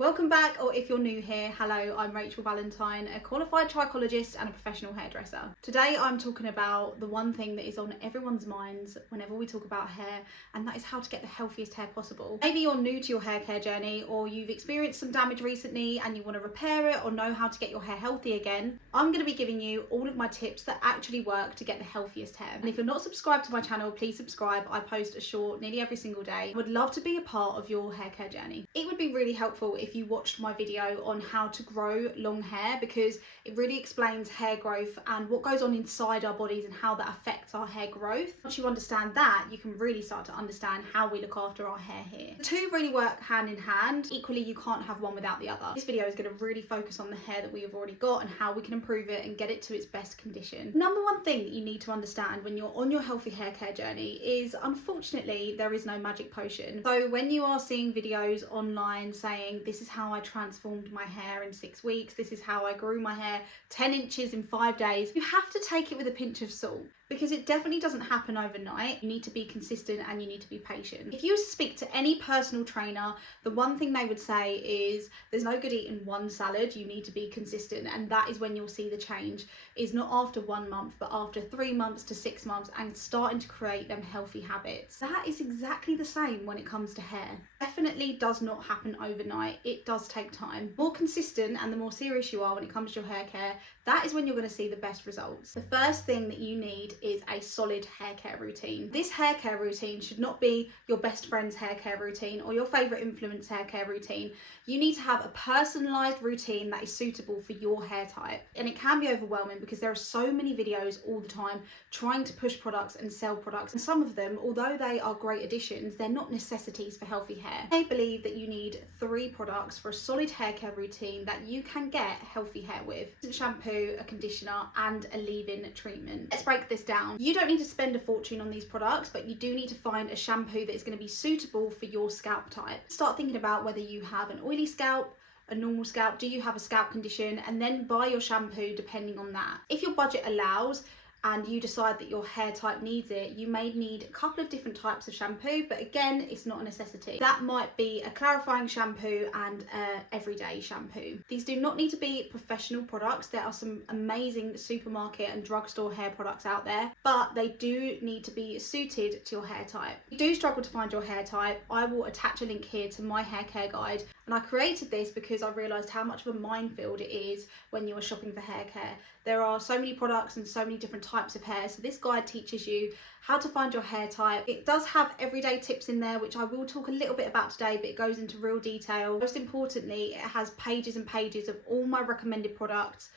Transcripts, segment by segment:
Welcome back, or if you're new here, hello, I'm Rachel Valentine, a qualified trichologist and a professional hairdresser. Today I'm talking about the one thing that is on everyone's minds whenever we talk about hair, and that is how to get the healthiest hair possible. Maybe you're new to your hair care journey, or you've experienced some damage recently and you want to repair it or know how to get your hair healthy again. I'm going to be giving you all of my tips that actually work to get the healthiest hair. And if you're not subscribed to my channel, please subscribe. I post a short nearly every single day. I would love to be a part of your hair care journey. It would be really helpful if you watched my video on how to grow long hair, because it really explains hair growth and what goes on inside our bodies and how that affects our hair growth. Once you understand that, you can really start to understand how we look after our hair here. The two really work hand in hand. Equally, you can't have one without the other. This video is going to really focus on the hair that we have already got and how we can improve it and get it to its best condition. Number one thing that you need to understand when you're on your healthy hair care journey is, unfortunately, there is no magic potion. So when you are seeing videos online saying this is how I transformed my hair in 6 weeks, this is how I grew my hair 10 inches in 5 days, you have to take it with a pinch of salt, because it definitely doesn't happen overnight. You need to be consistent and you need to be patient. If you were to speak to any personal trainer, the one thing they would say is there's no good eating one salad, you need to be consistent, and that is when you'll see the change, is not after 1 month but after 3 months to 6 months, and starting to create them healthy habits. That is exactly the same when it comes to hair. Definitely does not happen overnight. It does take time. More consistent and the more serious you are when it comes to your hair care, that is when you're going to see the best results. The first thing that you need is a solid hair care routine. This hair care routine should not be your best friend's hair care routine or your favourite influencer's hair care routine. You need to have a personalised routine that is suitable for your hair type. And it can be overwhelming because there are so many videos all the time trying to push products and sell products. And some of them, although they are great additions, they're not necessities for healthy hair. I believe that you need 3 products for a solid hair care routine that you can get healthy hair with. A shampoo, a conditioner, and a leave-in treatment. Let's break this down. You don't need to spend a fortune on these products, but you do need to find a shampoo that is going to be suitable for your scalp type. Start thinking about whether you have an oily scalp, a normal scalp, do you have a scalp condition, and then buy your shampoo depending on that. If your budget allows and you decide that your hair type needs it, you may need a couple of different types of shampoo, but again, it's not a necessity. That might be a clarifying shampoo and an everyday shampoo. These do not need to be professional products. There are some amazing supermarket and drugstore hair products out there, but they do need to be suited to your hair type. If you do struggle to find your hair type, I will attach a link here to my hair care guide. And I created this because I realised how much of a minefield it is when you are shopping for hair care. There are so many products and so many different types of hair, so this guide teaches you how to find your hair type. It does have everyday tips in there, which I will talk a little bit about today, but it goes into real detail. Most importantly, it has pages and pages of all my recommended products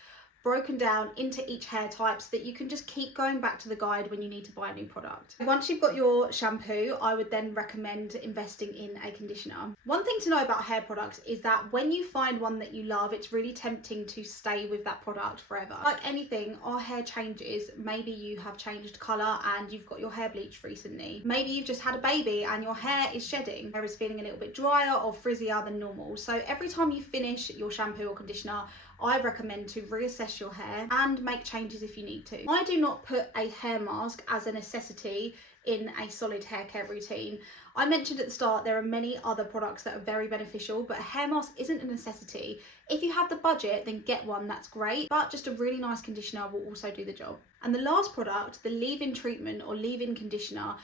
broken down into each hair type so that you can just keep going back to the guide when you need to buy a new product. Once you've got your shampoo, I would then recommend investing in a conditioner. One thing to know about hair products is that when you find one that you love, it's really tempting to stay with that product forever. Like anything, our hair changes. Maybe you have changed colour and you've got your hair bleached recently. Maybe you've just had a baby and your hair is shedding. Hair is feeling a little bit drier or frizzier than normal. So every time you finish your shampoo or conditioner, I recommend to reassess your hair and make changes if you need to. I do not put a hair mask as a necessity in a solid hair care routine. I mentioned at the start there are many other products that are very beneficial, but a hair mask isn't a necessity. If you have the budget, then get one, that's great, but just a really nice conditioner will also do the job. And the last product, the leave-in treatment or leave-in conditioner,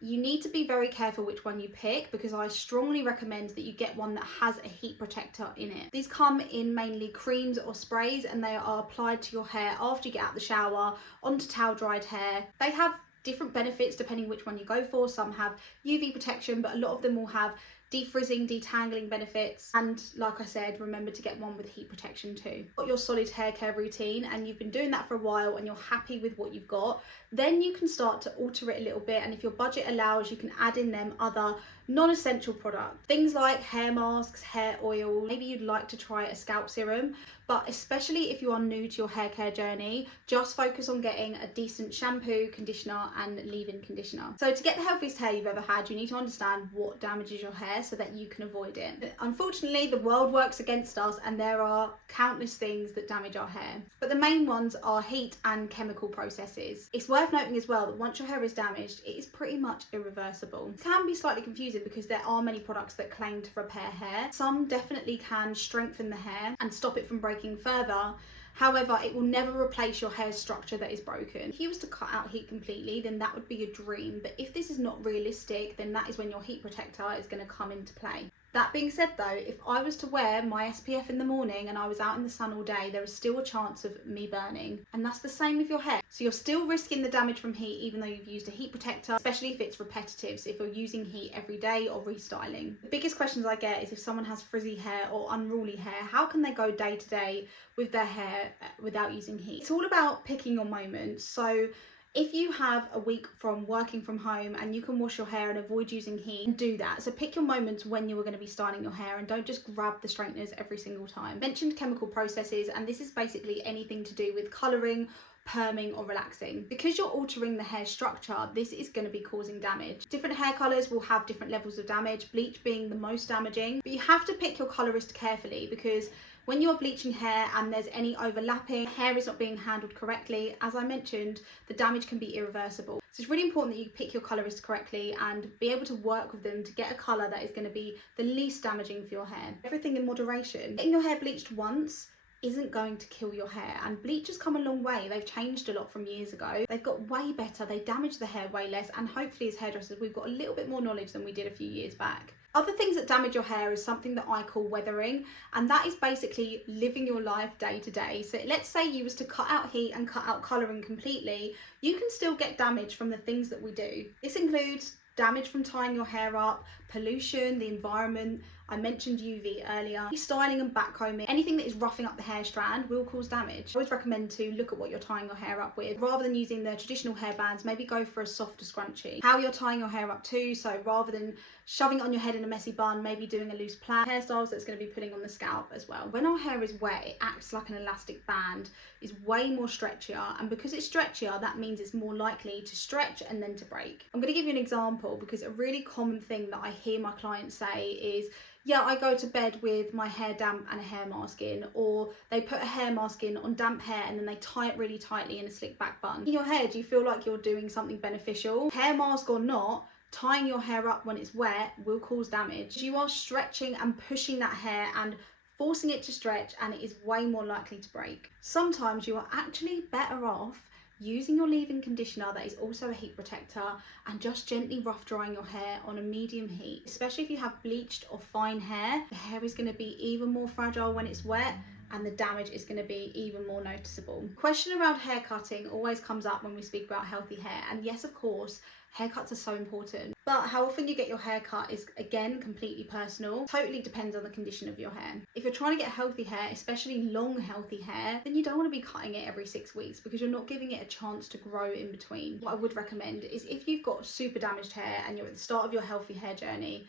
you need to be very careful which one you pick, because I strongly recommend that you get one that has a heat protector in it. These come in mainly creams or sprays, and they are applied to your hair after you get out of the shower, onto towel dried hair. They have different benefits depending which one you go for. Some have UV protection, but a lot of them will have defrizzing, detangling benefits, and like I said, remember to get one with heat protection too. Got your solid hair care routine and you've been doing that for a while and you're happy with what you've got, then you can start to alter it a little bit, and if your budget allows, you can add in them other non-essential products. Things like hair masks, hair oil, maybe you'd like to try a scalp serum, but especially if you are new to your hair care journey, just focus on getting a decent shampoo, conditioner and leave-in conditioner. So to get the healthiest hair you've ever had, you need to understand what damages your hair so that you can avoid it. Unfortunately, the world works against us and there are countless things that damage our hair, but the main ones are heat and chemical processes. It's worth noting as well that once your hair is damaged, it is pretty much irreversible. It can be slightly confusing reason because there are many products that claim to repair hair. Some definitely can strengthen the hair and stop it from breaking further. However, it will never replace your hair structure that is broken. If you was to cut out heat completely, then that would be a dream. But if this is not realistic, then that is when your heat protector is going to come into play. That being said though, if I was to wear my SPF in the morning and I was out in the sun all day, there is still a chance of me burning. And that's the same with your hair. So you're still risking the damage from heat even though you've used a heat protector, especially if it's repetitive, so if you're using heat every day or restyling. The biggest questions I get is if someone has frizzy hair or unruly hair, how can they go day to day with their hair without using heat? It's all about picking your moments. So if you have a week from working from home and you can wash your hair and avoid using heat, do that. So pick your moments when you are going to be styling your hair and don't just grab the straighteners every single time. I mentioned chemical processes, and this is basically anything to do with colouring, perming or relaxing. Because you're altering the hair structure, this is going to be causing damage. Different hair colours will have different levels of damage, bleach being the most damaging. But you have to pick your colourist carefully, because when you're bleaching hair and there's any overlapping, hair is not being handled correctly, as I mentioned, the damage can be irreversible. So it's really important that you pick your colourist correctly and be able to work with them to get a colour that is going to be the least damaging for your hair. Everything in moderation. Getting your hair bleached once isn't going to kill your hair, and bleach has come a long way. They've changed a lot from years ago. They've got way better, they damage the hair way less, and hopefully as hairdressers we've got a little bit more knowledge than we did a few years back. Other things that damage your hair is something that I call weathering, and that is basically living your life day to day. So let's say you was to cut out heat and cut out colouring completely, you can still get damage from the things that we do. This includes damage from tying your hair up, pollution, the environment. I mentioned UV earlier. Styling and backcombing, anything that is roughing up the hair strand will cause damage. I always recommend to look at what you're tying your hair up with. Rather than using the traditional hairbands, maybe go for a softer scrunchie. How you're tying your hair up too, so rather than shoving it on your head in a messy bun, maybe doing a loose plait. Hairstyles that's going to be putting on the scalp as well. When our hair is wet, it acts like an elastic band, is way more stretchier, and because it's stretchier, that means it's more likely to stretch and then to break. I'm going to give you an example, because a really common thing that I hear my clients say is, yeah, I go to bed with my hair damp and a hair mask in, or they put a hair mask in on damp hair and then they tie it really tightly in a slick back bun. In your hair, do you feel like you're doing something beneficial? Hair mask or not, tying your hair up when it's wet will cause damage. You are stretching and pushing that hair and forcing it to stretch, and it is way more likely to break. Sometimes you are actually better off using your leave-in conditioner that is also a heat protector and just gently rough drying your hair on a medium heat. Especially if you have bleached or fine hair, the hair is going to be even more fragile when it's wet, and the damage is going to be even more noticeable. Question around hair cutting always comes up when we speak about healthy hair, and yes, of course, haircuts are so important, but how often you get your hair cut is again completely personal. Totally depends on the condition of your hair. If you're trying to get healthy hair, especially long healthy hair, then you don't want to be cutting it every 6 weeks, because you're not giving it a chance to grow in between. What I would recommend is, if you've got super damaged hair and you're at the start of your healthy hair journey,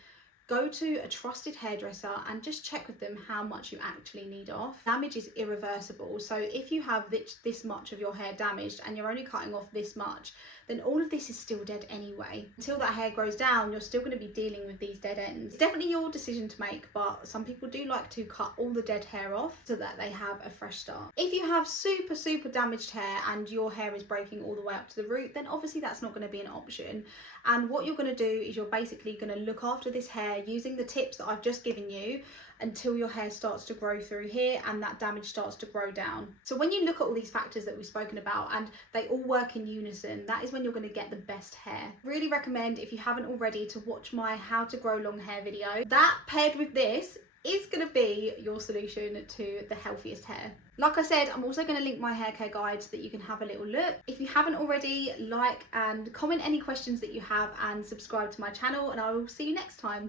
go to a trusted hairdresser and just check with them how much you actually need off. Damage is irreversible, so if you have this much of your hair damaged and you're only cutting off this much, then all of this is still dead anyway. Until that hair grows down, you're still going to be dealing with these dead ends. It's definitely your decision to make, but some people do like to cut all the dead hair off so that they have a fresh start. If you have super damaged hair and your hair is breaking all the way up to the root, then obviously that's not going to be an option. And what you're going to do is you're basically going to look after this hair using the tips that I've just given you until your hair starts to grow through here and that damage starts to grow down. So when you look at all these factors that we've spoken about and they all work in unison, that is when you're going to get the best hair. Really recommend, if you haven't already, to watch my how to grow long hair video. That paired with this is going to be your solution to the healthiest hair. Like I said, I'm also going to link my hair care guide so that you can have a little look. If you haven't already, like and comment any questions that you have and subscribe to my channel, and I will see you next time.